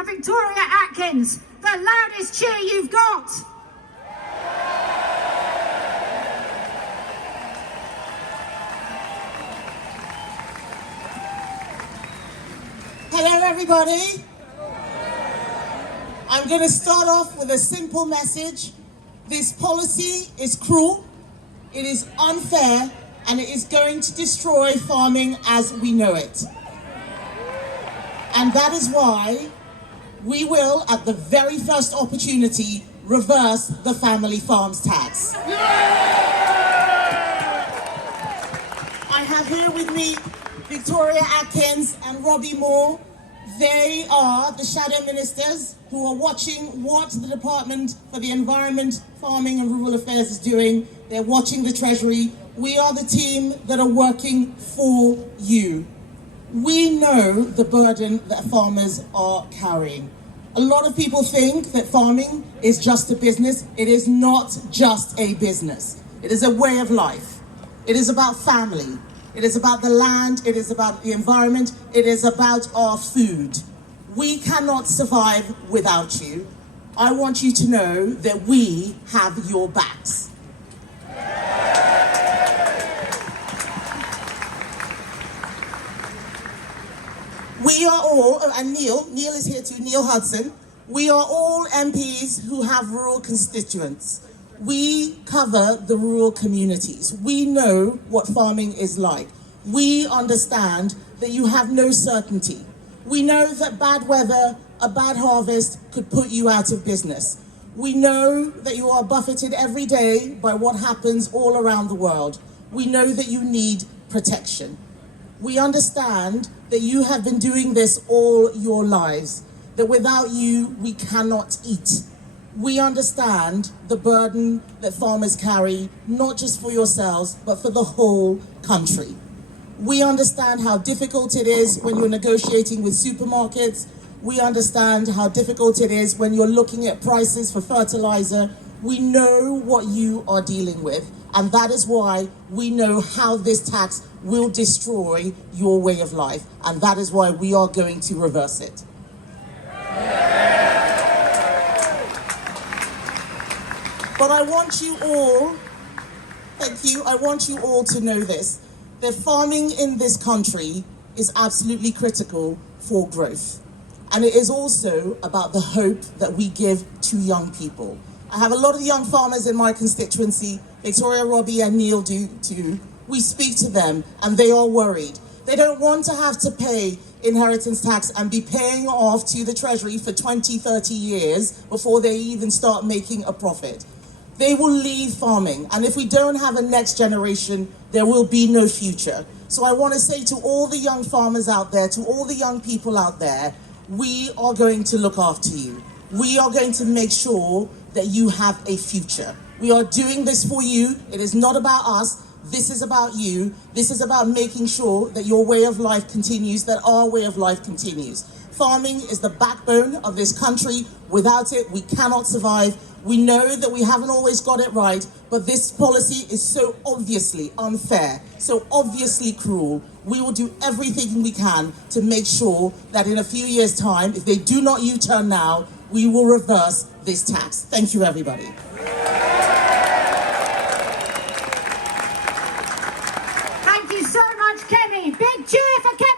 and Victoria Atkins, the loudest cheer you've got. Hello everybody. I'm going to start off with a simple message. This policy is cruel, it is unfair, and it is going to destroy farming as we know it. And that is why we will, at the very first opportunity, reverse the family farms tax. I have here with me Victoria Atkins and Robbie Moore. They are the shadow ministers who are watching what the Department for the Environment, Farming and Rural Affairs is doing. They're watching the Treasury. We are the team that are working for you. We know the burden that farmers are carrying. A lot of people think that farming is just a business. It is not just a business. It is a way of life. It is about family. It is about the land, it is about the environment, it is about our food. We cannot survive without you. I want you to know that we have your backs. We are all, and Neil is here too, Neil Hudson. We are all MPs who have rural constituents. We cover the rural communities. We know what farming is like. We understand that you have no certainty. We know that bad weather, a bad harvest could put you out of business. We know that you are buffeted every day by what happens all around the world. We know that you need protection. We understand that you have been doing this all your lives, that without you, we cannot eat. We understand the burden that farmers carry, not just for yourselves, but for the whole country. We understand how difficult it is when you're negotiating with supermarkets. We understand how difficult it is when you're looking at prices for fertilizer. We know what you are dealing with, and that is why we know how this tax will destroy your way of life, and that is why we are going to reverse it. But I want you all, thank you, I want you all to know this, that farming in this country is absolutely critical for growth. And it is also about the hope that we give to young people. I have a lot of young farmers in my constituency. Victoria, Robbie and Neil do too. We speak to them and they are worried. They don't want to have to pay inheritance tax and be paying off to the Treasury for 20, 30 years before they even start making a profit. They will leave farming, and if we don't have a next generation, there will be no future. So I want to say to all the young farmers out there, to all the young people out there, we are going to look after you. We are going to make sure that you have a future. We are doing this for you. It is not about us. This is about you. This is about making sure that your way of life continues, that our way of life continues. Farming is the backbone of this country. Without it, we cannot survive. We know that we haven't always got it right, but this policy is so obviously unfair, so obviously cruel. We will do everything we can to make sure that in a few years' time, if they do not U-turn now, we will reverse this tax. Thank you, everybody. Thank you so much, Kemi. Big cheer for Kemi.